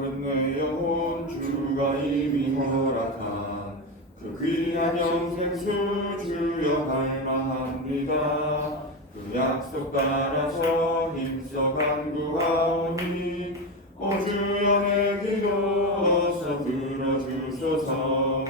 작은 내 영혼 주가 이미 허락한 그 귀한 영생수 주여 갈망합니다. 그 약속 따라서 힘써 간구하오니 주여 내 기도 어서 들어주소서.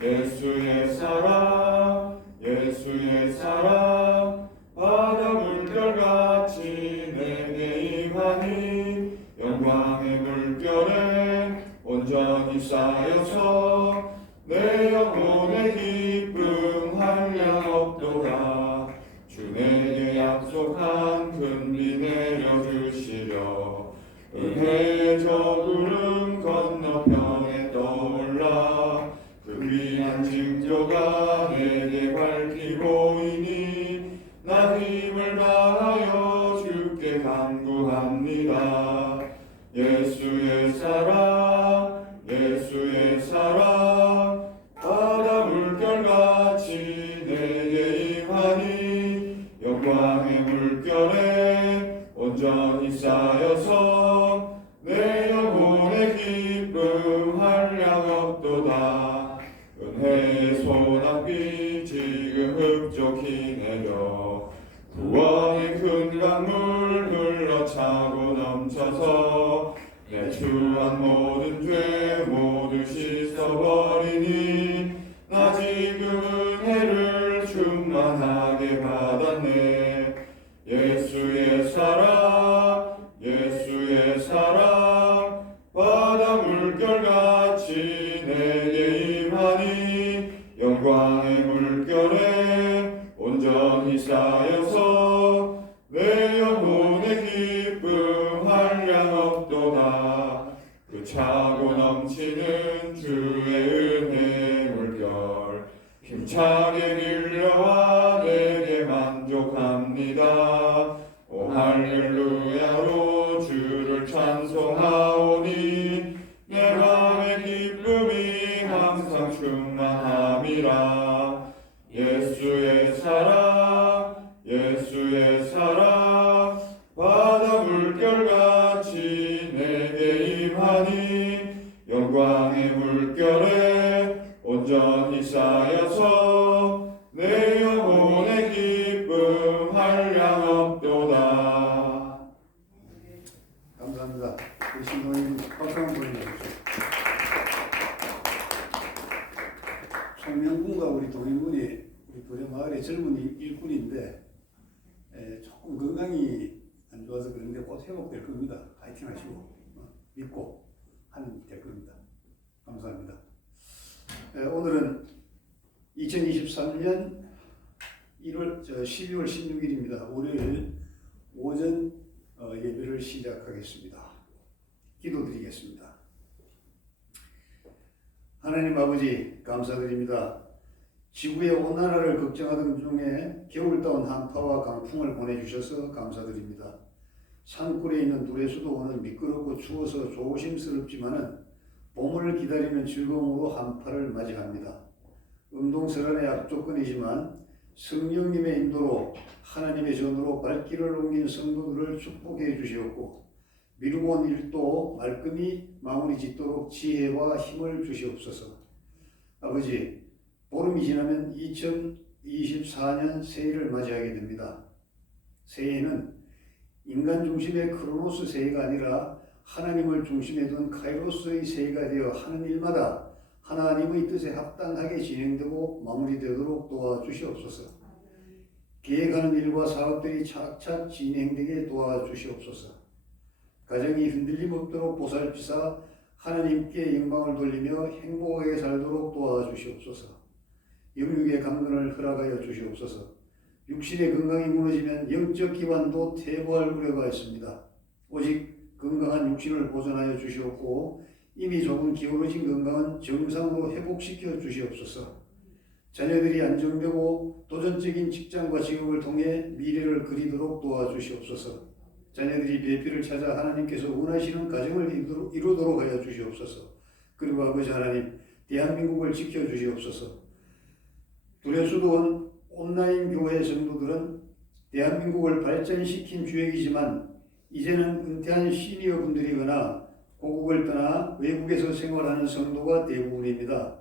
예수의 사랑 예수의 사랑 바다 물결같이 내게 임하니 영광의 물결에 온전히 쌓여서 내 영혼의 기쁨 한량 없도다. 주 내게 약속한 큰 비 내려주시려 은혜의 저 구름 건너편에 떠올라 그 귀한 징조가 내게 밝히 보이니 나 힘을 다하여 주께 간구합니다. 예수의 사랑 예수의 사랑 바다 물결같이 내게 임하니 영광의 물결에 온전히 쌓여서 내 영혼의 기쁨 한량 없도다. 은혜의 소낙비 지금 흡족히 내려 구원의 큰 강물 흘러차고 넘쳐서 내 추한 모든 죄 모두 씻어버리니 나 지금 은혜를 충만하게 받았네. 예수의 사랑 예수의 사랑 바다 물결같이 내게 임하니 영광의 물결에 온전히 쌓여서 내 영혼의 기쁨 한량 없도다. 그 차고 넘치는 주의 은혜 물결 힘차게 밀려와 내게 만족합니다. 오 할렐루야로 주를 찬송하오니 내 마음의 기쁨이 항상 충만함이라. 예수의 사랑 예수의 사랑 바다 물결같이 내게 임하니 영광의 물결에 온전히 쌓여서 내 영혼의 기쁨 한량 없도다. 감사합니다. 우리 신동님 박수 한번 보내주십시오. 송명군과 우리 동행군이 우리 도려 마을의 젊은 일꾼인데 조금 건강이 안 좋아서 그런데 곧 회복될 겁니다. 파이팅 하시고 믿고 하는 될 겁니다. 감사합니다. 오늘은 2023년 12월 16일입니다. 월요일 오전 예배를 시작하겠습니다. 기도드리겠습니다. 하나님 아버지 감사드립니다. 지구의 온난화를 걱정하던 중에 겨울다운 한파와 강풍을 보내주셔서 감사드립니다. 산골에 있는 두레수도 오늘 미끄럽고 추워서 조심스럽지만은 봄을 기다리는 즐거움으로 한파를 맞이합니다. 음동설한의 악조건이지만 성령님의 인도로 하나님의 전으로 발길을 옮긴 성도들을 축복해 주시옵고 미루고 온 일도 말끔히 마무리 짓도록 지혜와 힘을 주시옵소서. 아버지, 보름이 지나면 2024년 새해를 맞이하게 됩니다. 새해는 인간 중심의 크로노스 새해가 아니라 하나님을 중심에 둔 카이로스의 새해가 되어 하는 일마다 하나님의 뜻에 합당하게 진행되고 마무리되도록 도와주시옵소서. 계획하는 일과 사업들이 착착 진행되게 도와주시옵소서. 가정이 흔들림 없도록 보살피사 하나님께 영광을 돌리며 행복하게 살도록 도와주시옵소서. 영육의 강건을 허락하여 주시옵소서. 육신의 건강이 무너지면 영적 기반도 퇴보할 우려가 있습니다. 오직 건강한 육신을 보존하여 주시옵고 이미 조금 기울어진 건강은 정상으로 회복시켜 주시옵소서. 자녀들이 안정되고 도전적인 직장과 직업을 통해 미래를 그리도록 도와주시옵소서. 자녀들이 배필을 찾아 하나님께서 원하시는 가정을 이루도록 하여 주시옵소서. 그리고 아버지 하나님, 대한민국을 지켜주시옵소서. 두레수도원 온라인 교회 성도들은 대한민국을 발전시킨 주역이지만 이제는 은퇴한 시니어 분들이거나 고국을 떠나 외국에서 생활하는 성도가 대부분입니다.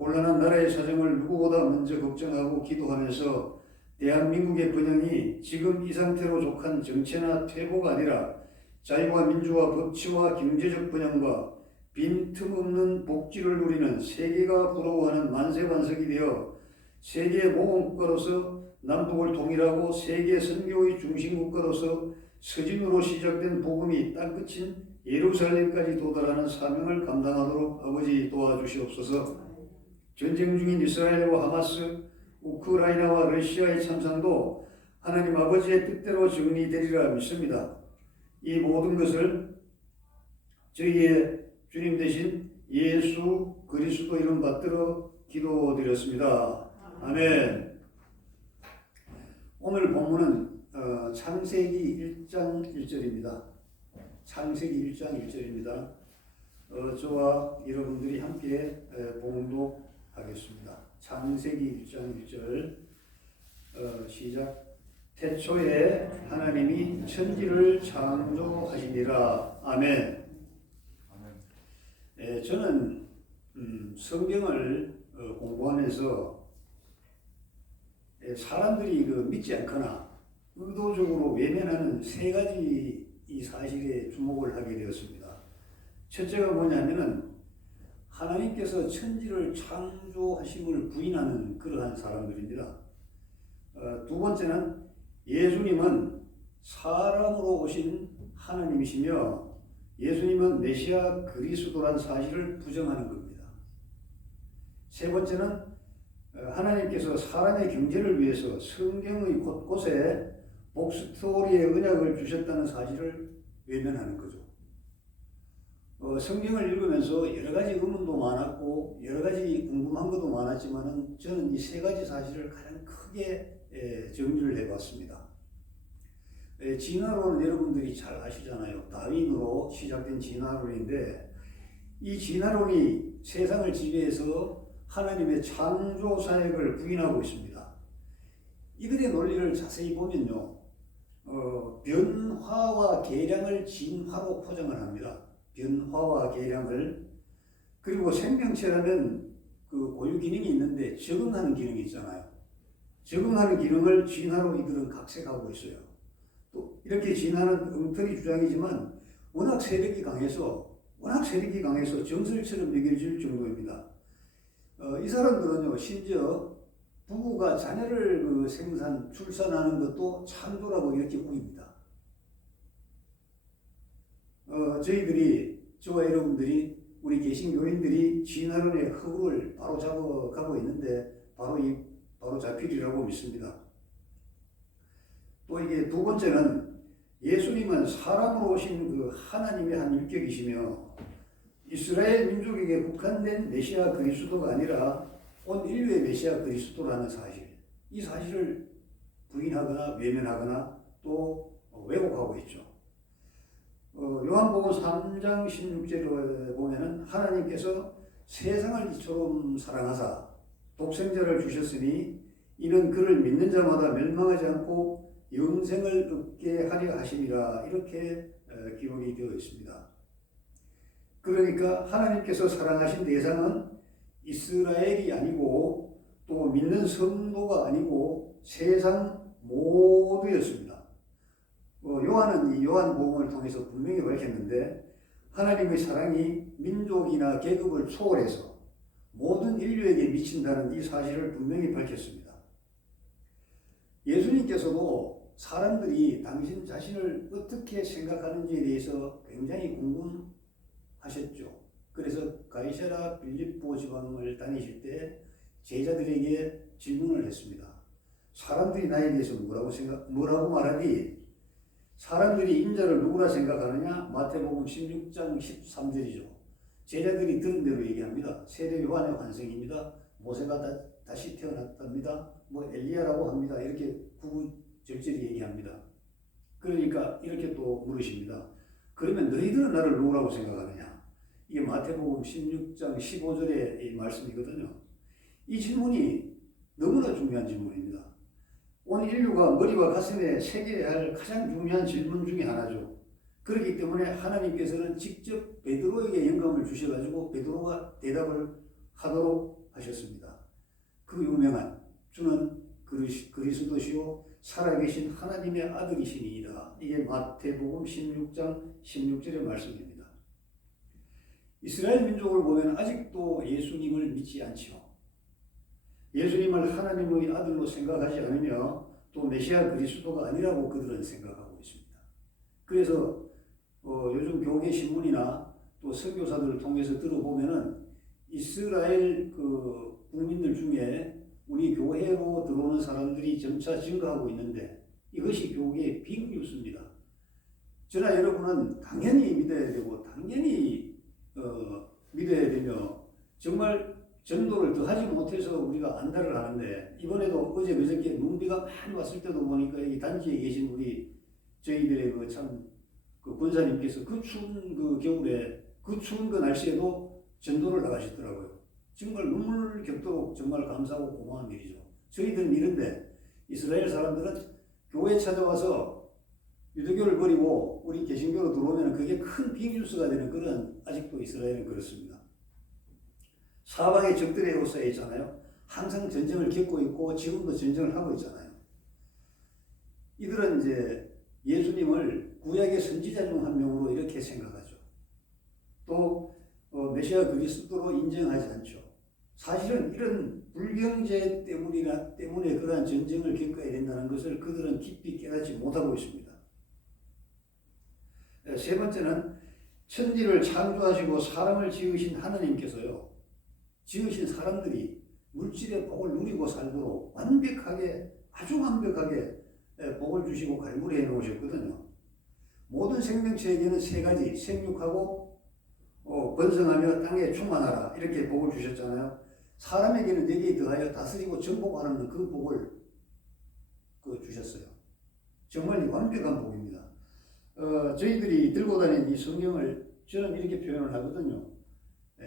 혼란한 나라의 사정을 누구보다 먼저 걱정하고 기도하면서 대한민국의 번영이 지금 이 상태로 족한 정체나 퇴보가 아니라 자유와 민주화, 법치와 경제적 번영과 빈틈없는 복지를 누리는 세계가 부러워하는 만세반석이 되어 세계 모범국가로서 남북을 통일하고 세계 선교의 중심국가로서 서진으로 시작된 복음이 땅끝인 예루살렘까지 도달하는 사명을 감당하도록 아버지 도와주시옵소서. 전쟁 중인 이스라엘과 하마스, 우크라이나와 러시아의 참상도 하나님 아버지의 뜻대로 정리되리라 믿습니다. 이 모든 것을 저희의 주님 되신 예수 그리스도 이름 받들어 기도드렸습니다. 아멘. 오늘 본문은 창세기 1장 1절입니다. 창세기 1장 1절입니다. 저와 여러분들이 함께 봉독하겠습니다. 창세기 1장 1절 시작. 태초에 하나님이 천지를 창조하시니라. 아멘. 저는 성경을 공부하면서 사람들이 믿지 않거나 의도적으로 외면하는 세 가지 이 사실에 주목을 하게 되었습니다. 첫째가 뭐냐면은 하나님께서 천지를 창조하심을 부인하는 그러한 사람들입니다. 두 번째는 예수님은 사람으로 오신 하나님이시며 예수님은 메시아 그리스도란 사실을 부정하는 겁니다. 세 번째는 하나님께서 사람의 경제를 위해서 성경의 곳곳에 복스토리의 언약을 주셨다는 사실을 외면하는 거죠. 성경을 읽으면서 여러 가지 의문도 많았고 여러 가지 궁금한 것도 많았지만은 저는 이 세 가지 사실을 가장 크게 정리를 해봤습니다. 진화론은 여러분들이 잘 아시잖아요. 다윈으로 시작된 진화론인데 이 진화론이 세상을 지배해서 하나님의 창조 사역을 부인하고 있습니다. 이들의 논리를 자세히 보면요, 변화와 개량을 진화로 포장을 합니다. 변화와 개량을. 그리고 생명체라면 그 고유 기능이 있는데 적응하는 기능이 있잖아요. 적응하는 기능을 진화로 이들은 각색하고 있어요. 또 이렇게 진화는 엉터리 주장이지만 워낙 세력이 강해서 정설처럼 여겨질 정도입니다. 이 사람들은요, 심지어 부부가 자녀를 출산하는 것도 창조라고 이렇게 우깁니다. 저와 여러분들이, 우리 개신교인들이 진화론의 허구를 바로 잡아가고 있는데 바로 잡히리라고 믿습니다. 또 이게 두 번째는 예수님은 사람으로 오신 그 하나님의 한 인격이시며 이스라엘 민족에게 국한된 메시아 그리스도가 아니라 온 인류의 메시아 그리스도라는 사실, 이 사실을 부인하거나 외면하거나 또 왜곡하고 있죠. 요한복음 3장 16절에 보면은 하나님께서 세상을 이처럼 사랑하사 독생자를 주셨으니 이는 그를 믿는 자마다 멸망하지 않고 영생을 얻게 하려 하심이라, 이렇게 기록이 되어 있습니다. 그러니까 하나님께서 사랑하신 대상은 이스라엘이 아니고 또 믿는 성도가 아니고 세상 모두였습니다. 요한은 이 요한복음을 통해서 분명히 밝혔는데 하나님의 사랑이 민족이나 계급을 초월해서 모든 인류에게 미친다는 이 사실을 분명히 밝혔습니다. 예수님께서도 사람들이 당신 자신을 어떻게 생각하는지에 대해서 굉장히 궁금하셨죠. 그래서 가이사랴 빌립보 지방을 다니실 때 제자들에게 질문을 했습니다. 사람들이 나에 대해서 뭐라고 말하니? 사람들이 인자를 누구라 생각하느냐? 마태복음 16장 13절이죠. 제자들이 들은 대로 얘기합니다. 세례 요한의 환생입니다. 모세가 다시 태어났답니다. 엘리야라고 합니다. 이렇게 구구절절히 얘기합니다. 그러니까 이렇게 또 물으십니다. 그러면 너희들은 나를 누구라고 생각하느냐? 이게 마태복음 16장 15절의 이 말씀이거든요. 이 질문이 너무나 중요한 질문입니다. 온 인류가 머리와 가슴에 새겨야 할 가장 중요한 질문 중에 하나죠. 그렇기 때문에 하나님께서는 직접 베드로에게 영감을 주셔가지고 베드로가 대답을 하도록 하셨습니다. 그 유명한 주는 그리스도시요 살아계신 하나님의 아들이시니이다. 이게 마태복음 16장 16절의 말씀입니다. 이스라엘 민족을 보면 아직도 예수님을 믿지 않지요. 예수님을 하나님의 아들로 생각하지 않으며 또 메시아 그리스도가 아니라고 그들은 생각하고 있습니다. 그래서 요즘 교계 신문이나 또 선교사들을 통해서 들어보면은 이스라엘 그 국민들 중에 우리 교회로 들어오는 사람들이 점차 증가하고 있는데 이것이 교계의 빅뉴스입니다. 저나 여러분은 당연히 믿어야 되고 당연히 믿어야 되며 정말 전도를 더 하지 못해서 우리가 안달을 하는데 이번에도 어제 그저께 눈비가 많이 왔을 때도 보니까 여기 단지에 계신 우리 저희들의 그 권사님께서 그 추운 그 겨울에 그 추운 그 날씨에도 전도를 나가셨더라고요. 정말 눈물 겹도록 정말 감사하고 고마운 일이죠. 저희들은 이런데 이스라엘 사람들은 교회 찾아와서 유대교를 버리고 우리 개신교로 들어오면 그게 큰 빅뉴스가 되는 그런 아직도 이스라엘은 그렇습니다. 사방에 적들의 에워싸여 있잖아요. 항상 전쟁을 겪고 있고 지금도 전쟁을 하고 있잖아요. 이들은 이제 예수님을 구약의 선지자 중 한 명으로 이렇게 생각하죠. 또 메시아 그리스도로 인정하지 않죠. 사실은 이런 불경제 때문에 그러한 전쟁을 겪어야 된다는 것을 그들은 깊이 깨닫지 못하고 있습니다. 세 번째는 천지를 창조하시고 사람을 지으신 하나님께서요. 지으신 사람들이 물질의 복을 누리고 살도록 완벽하게 아주 완벽하게 복을 주시고 갈무리해 놓으셨거든요. 모든 생명체에게는 세 가지 생육하고 번성하며 땅에 충만하라 이렇게 복을 주셨잖아요. 사람에게는 여기에 더하여 다스리고 정복하는 그 복을 주셨어요. 정말 완벽한 복입니다. 저희들이 들고 다니는 이 성경을 저는 이렇게 표현을 하거든요.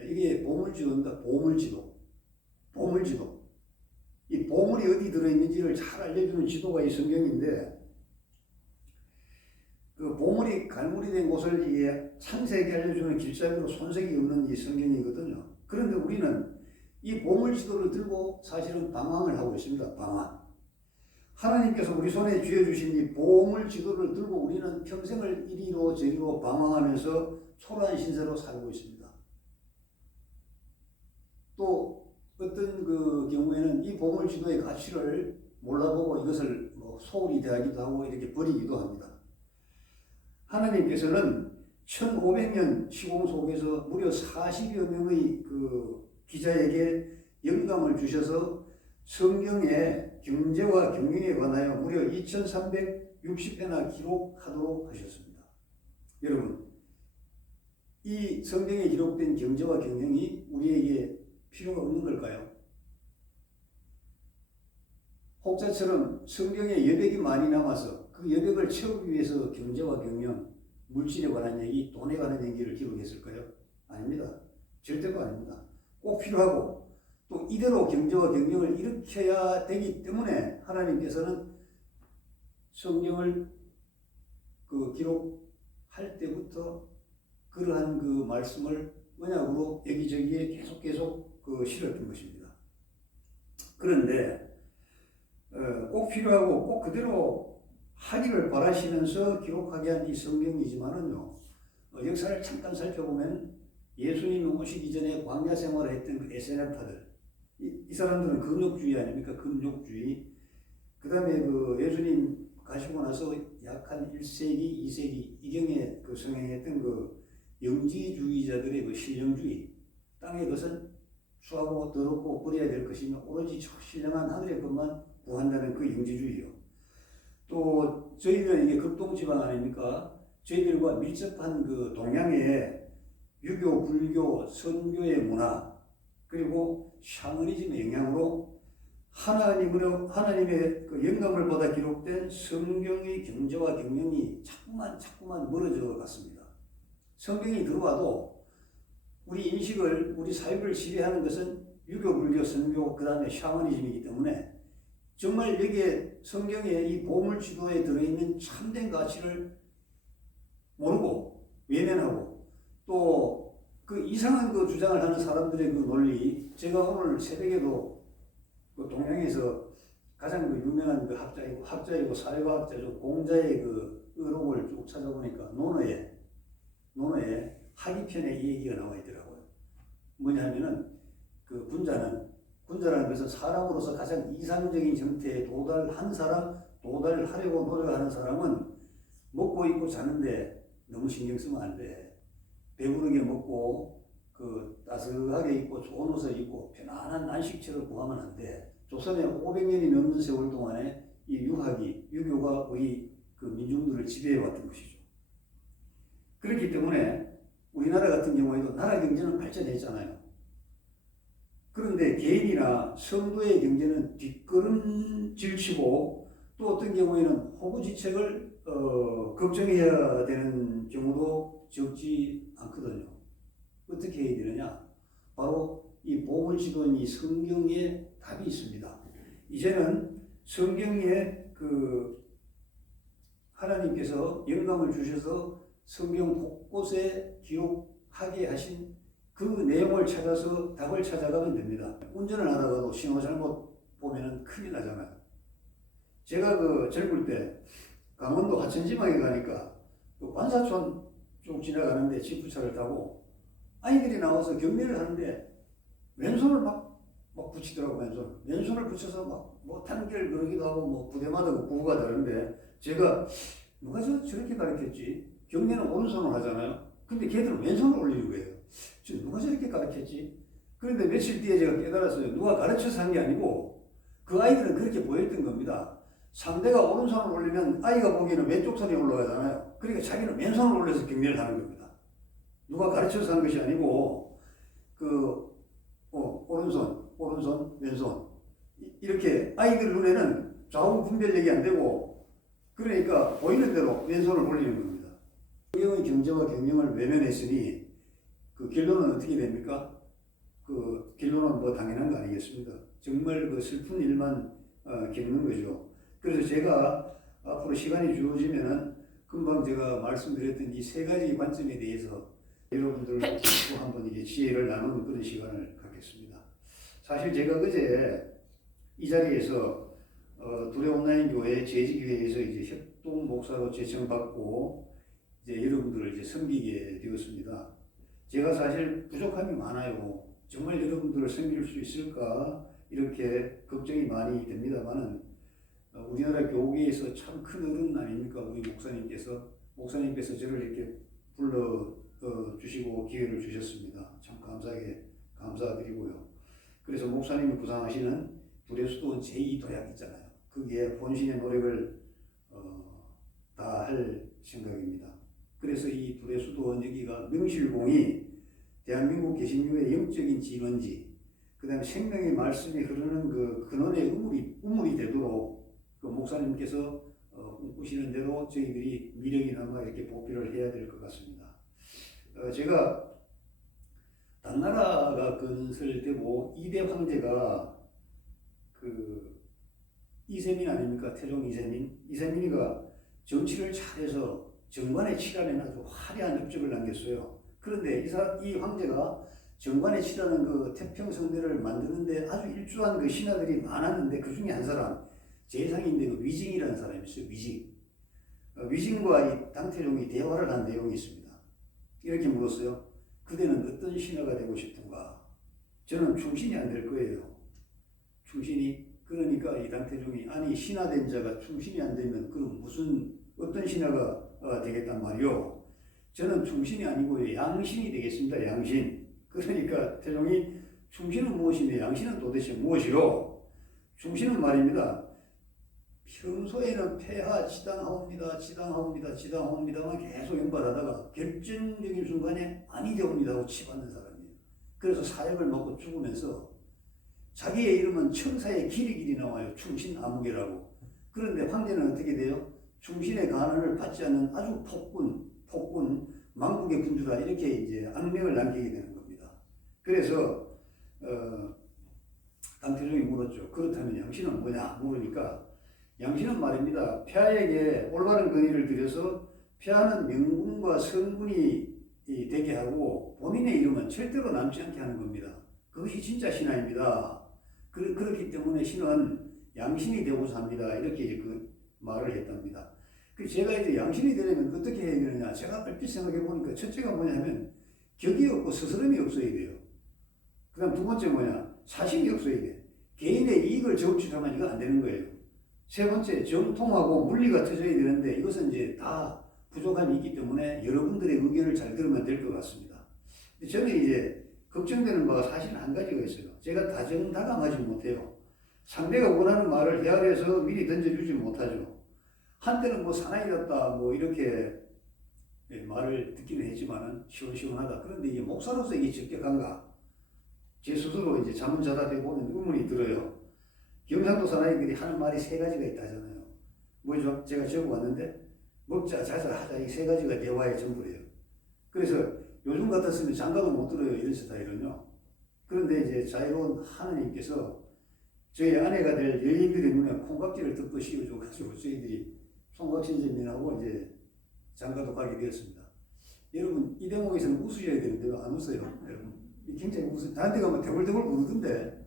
이게 보물지도입니다. 보물지도. 이 보물이 어디 들어있는지를 잘 알려주는 지도가 이 성경인데 그 보물이 갈무리 된 곳을 이게 상세하게 알려주는 길잡이로 손색이 없는 이 성경이거든요. 그런데 우리는 이 보물지도를 들고 사실은 방황을 하고 있습니다. 방황. 하나님께서 우리 손에 쥐어주신 이 보물지도를 들고 우리는 평생을 이리로 저리로 방황하면서 초라한 신세로 살고 있습니다. 또 어떤 그 경우에는 이 보물지도의 가치를 몰라보고 이것을 소홀히 대하기도 하고 이렇게 버리기도 합니다. 하나님께서는 1500년 시공 속에서 무려 40여 명의 그 기자에게 영감을 주셔서 성경의 경제와 경영에 관하여 무려 2360회나 기록하도록 하셨습니다. 여러분, 이 성경에 기록된 경제와 경영이 우리에게 필요가 없는 걸까요? 혹자처럼 성경에 여백이 많이 남아서 그 여백을 채우기 위해서 경제와 경영, 물질에 관한 얘기, 돈에 관한 얘기를 기록했을까요? 아닙니다. 절대로 아닙니다. 꼭 필요하고 또 이대로 경제와 경영을 일으켜야 되기 때문에 하나님께서는 성경을 기록할 때부터 그러한 그 말씀을 언약으로 여기저기에 계속 실었던 것입니다. 그런데 꼭 필요하고 꼭 그대로 하기를 바라시면서 기록하게 한 이 성경이지만은요, 역사를 잠깐 살펴보면 예수님이 오시기 전에 광야 생활을 했던 그 에세나파들, 이 사람들은 금욕주의 아닙니까? 금욕주의. 그 다음에 예수님 가시고 나서 약 한 1세기, 2세기 이경에 성행했던 영지주의자들의 신령주의, 땅의 것은 추하고 더럽고 버려야 될 것이며 오로지 신령한 하늘의 것만 구한다는 그 영지주의요. 또 저희들은 이게 극동지방 아닙니까? 저희들과 밀접한 동양의 유교, 불교, 선교의 문화 그리고 샤머니즘의 영향으로 하나님의 영감을 받아 기록된 성경의 경제와 경영이 자꾸만 멀어져 갔습니다. 성경이 들어와도 우리 인식을, 우리 사유를 지배하는 것은 유교, 불교, 선교, 그 다음에 샤머니즘이기 때문에 정말 여기에 성경에 이 보물지도에 들어있는 참된 가치를 모르고 외면하고 또 그 이상한 그 주장을 하는 사람들의 그 논리, 제가 오늘 새벽에도 그 동양에서 가장 그 유명한 그 학자이고 사회과학자죠. 공자의 그 의록을 쭉 찾아보니까 논어에 하기편에 이 얘기가 나와 있더라고요. 뭐냐면은 그 군자라는 것은 사람으로서 가장 이상적인 형태에 도달하려고 노력하는 사람은 먹고 입고 자는데 너무 신경 쓰면 안 돼. 배부르게 먹고 그 따스하게 입고 좋은 옷을 입고 편안한 안식처를 구하면 안 돼. 조선의 500년이 넘는 세월 동안에 이 유교가 우리 그 민중들을 지배해 왔던 것이죠. 그렇기 때문에 우리나라 같은 경우에도 나라 경제는 발전했잖아요. 그런데 개인이나 성도의 경제는 뒷걸음질치고 또 어떤 경우에는 호구지책을 걱정해야 되는 경우도 적지 않거든요. 어떻게 해야 되느냐? 바로 이 보물지도인 이 성경에 답이 있습니다. 이제는 성경에 그 하나님께서 영감을 주셔서 성경 곳곳에 기록하게 하신 그 내용을 찾아서 답을 찾아가면 됩니다. 운전을 하다가도 신호 잘못 보면은 큰일 나잖아요. 제가 그 젊을 때 강원도 하천지방에 가니까 그 관사촌 쭉 지나가는데 지프차를 타고 아이들이 나와서 경례를 하는데 왼손을 막 붙이더라고. 왼손을 붙여서 막 뭐 단결 그러기도 하고 뭐 부대마다 그 구호가 다른데 제가 누가 저렇게 가르쳤지? 경례는 오른손으로 하잖아요. 근데 걔들은 왼손을 올리는 거예요. 누가 저렇게 가르쳤지? 그런데 며칠 뒤에 제가 깨달았어요. 누가 가르쳐서 한 게 아니고 그 아이들은 그렇게 보였던 겁니다. 상대가 오른손을 올리면 아이가 보기에는 왼쪽 손이 올라가잖아요. 그러니까 자기는 왼손을 올려서 경례를 하는 겁니다. 누가 가르쳐서 한 것이 아니고 오른손, 왼손 이렇게 아이들 눈에는 좌우 분별력이 안 되고 그러니까 보이는 대로 왼손을 올리는 겁니다. 성경의 경제와 경영을 외면했으니 그 결론은 어떻게 됩니까? 그 결론은 뭐 당연한 거 아니겠습니까? 정말 그 슬픈 일만 겪는 거죠. 그래서 제가 앞으로 시간이 주어지면은 금방 제가 말씀드렸던 이 세 가지 관점에 대해서 여러분들과 한번 이게 지혜를 나누는 그런 시간을 갖겠습니다. 사실 제가 그제 이 자리에서 두레 온라인 교회 재직회에서 이제 협동 목사로 제청받고 이제 여러분들을 이제 섬기게 되었습니다. 제가 사실 부족함이 많아요. 정말 여러분들을 섬길 수 있을까 이렇게 걱정이 많이 됩니다만은 우리나라 교계에서 참 큰 어른 아닙니까? 우리 목사님께서 저를 이렇게 불러 주시고 기회를 주셨습니다. 참 감사드리고요. 그래서 목사님이 구상하시는 두레수도원 제2도약 있잖아요. 거기에 본신의 노력을 다 할 생각입니다. 그래서 이 두레수도원 여기가 명실공히 대한민국 개신교의 영적인 진원지, 그 다음에 생명의 말씀이 흐르는 그 근원의 우물이 되도록 그 목사님께서 꿈꾸시는 대로 저희들이 미력이나마 이렇게 보필을 해야 될 것 같습니다. 제가 당나라가 건설되고 2대 황제가 그 이세민 아닙니까? 태종 이세민이가 정치를 잘해서 정관의 칠안에는 아주 화려한 업적을 남겼어요. 그런데 이 황제가 정관의 칠하는 그 태평성대를 만드는데 아주 일조한 그 신하들이 많았는데 그 중에 한 사람 재상인데 그 위징이라는 사람이 있어요. 위징과 이 당태종이 대화를 한 내용이 있습니다. 이렇게 물었어요. 그대는 어떤 신하가 되고 싶은가? 저는 충신이 안 될 거예요. 충신이? 그러니까 이 당태종이 아니 신하된 자가 충신이 안 되면 그럼 어떤 신하가 되겠단 말이요? 저는 충신이 아니고 양신이 되겠습니다. 양신. 그러니까 태종이 충신은 무엇이며 양신은 도대체 무엇이요? 충신은 말입니다. 평소에는 폐하 지당하옵니다만 계속 연발하다가 결정적인 순간에 아니 되옵니다 하고 치받는 사람이에요. 그래서 사역을 맡고 죽으면서 자기의 이름은 청사의 길이 나와요. 충신 아무개라고. 그런데 황제는 어떻게 돼요? 충신의 간언을 받지 않는 아주 폭군 망국의 군주라 이렇게 이제 악명을 남기게 되는 겁니다. 그래서 당태종이 물었죠. 그렇다면 양신은 뭐냐 물으니까 양신은 말입니다. 폐하에게 올바른 건의를 드려서 폐하는 명군과 성군이 되게 하고 본인의 이름은 절대로 남지 않게 하는 겁니다. 그것이 진짜 신앙입니다. 그렇기 때문에 신은 양신이 되고자 합니다. 이렇게 이제 그 말을 했답니다. 제가 이제 양신이 되려면 어떻게 해야 되느냐? 제가 얼핏 생각해 보니까 첫째가 뭐냐면 격이 없고 스스럼이 없어야 돼요. 그 다음 두 번째 뭐냐? 사심이 없어야 돼. 개인의 이익을 저울질하면 이거 안 되는 거예요. 세 번째, 정통하고 물리가 터져야 되는데 이것은 이제 다 부족함이 있기 때문에 여러분들의 의견을 잘 들으면 될 것 같습니다. 저는 이제 걱정되는 바가 사실 한 가지가 있어요. 제가 다정다감하지 못해요. 상대가 원하는 말을 헤아려서 미리 던져주지 못하죠. 한때는 뭐 사나이였다 뭐 이렇게 말을 듣기는 했지만은 시원시원하다. 그런데 이게 목사로서 이게 적격한가? 제 스스로 이제 자문자답해 보면 의문이 들어요. 경상도 사나이들이 하는 말이 세 가지가 있다잖아요. 뭐죠? 제가 적어왔는데 먹자, 자자, 하자 이 세 가지가 대화의 전부예요. 그래서 요즘 같았으면 장가도 못 들어요 이런 스타일은요. 그런데 이제 자유로운 하나님께서 저희 아내가 될 여인들의 눈에 콩깍지를 덮어 씌워줘가지고 저희들이 송각신제민하고 이제 장가도 가게 되었습니다. 여러분 이 대목에서는 웃으셔야 되는데 안 웃어요. 여러분 굉장히 나한테 가면 대벌대벌 부르던데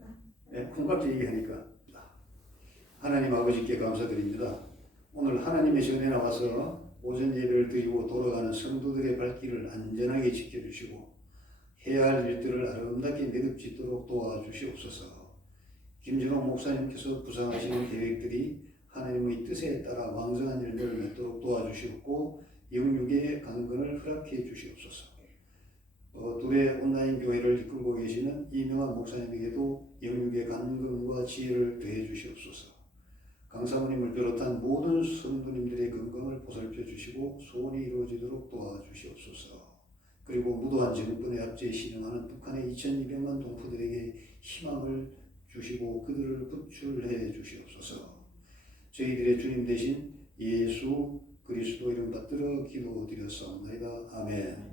콩깍지 얘기하니까. 하나님 아버지께 감사드립니다. 오늘 하나님의 전에 나와서 오전 예배를 드리고 돌아가는 성도들의 발길을 안전하게 지켜주시고 해야 할 일들을 아름답게 매듭짓도록 도와주시옵소서. 김진호 목사님께서 구상하시는 계획들이 하나님의 뜻에 따라 왕성한 일들을 맺도록 도와주시옵고 영육의 강건을 허락해 주시옵소서. 둘의 온라인 교회를 이끌고 계시는 이명환 목사님에게도 영육의 강건과 지혜를 더해 주시옵소서. 강사모님을 비롯한 모든 성도님들의 건강을 보살펴 주시고 소원이 이루어지도록 도와주시옵소서. 그리고 무도한 정권의 압제에 신음하는 북한의 2200만 동포들에게 희망을 주시고 그들을 구출해 주시옵소서. 저희들의 주님 대신 예수 그리스도 이름 받들어 기도드렸사옵나이다. 아멘.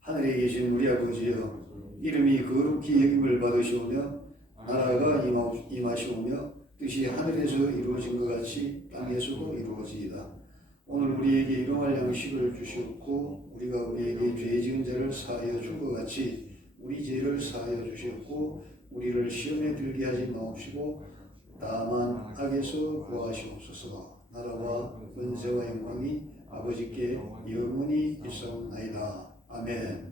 하늘에 계신 우리 아버지여, 이름이 거룩히 여김을 받으시오며 나라가 임하시오며 뜻이 하늘에서 이루어진 것 같이 땅에서도 이루어지이다. 오늘 우리에게 일용할 양식을 주시옵고 우리가 우리에게 죄 지은 자를 사하여 준 것 같이 우리 죄를 사하여 주시옵고 우리를 시험에 들게 하지 마옵시고 다만 악에서 구하시옵소서. 나라와 권세와 영광이 아버지께 영원히 있사옵나이다. 아멘.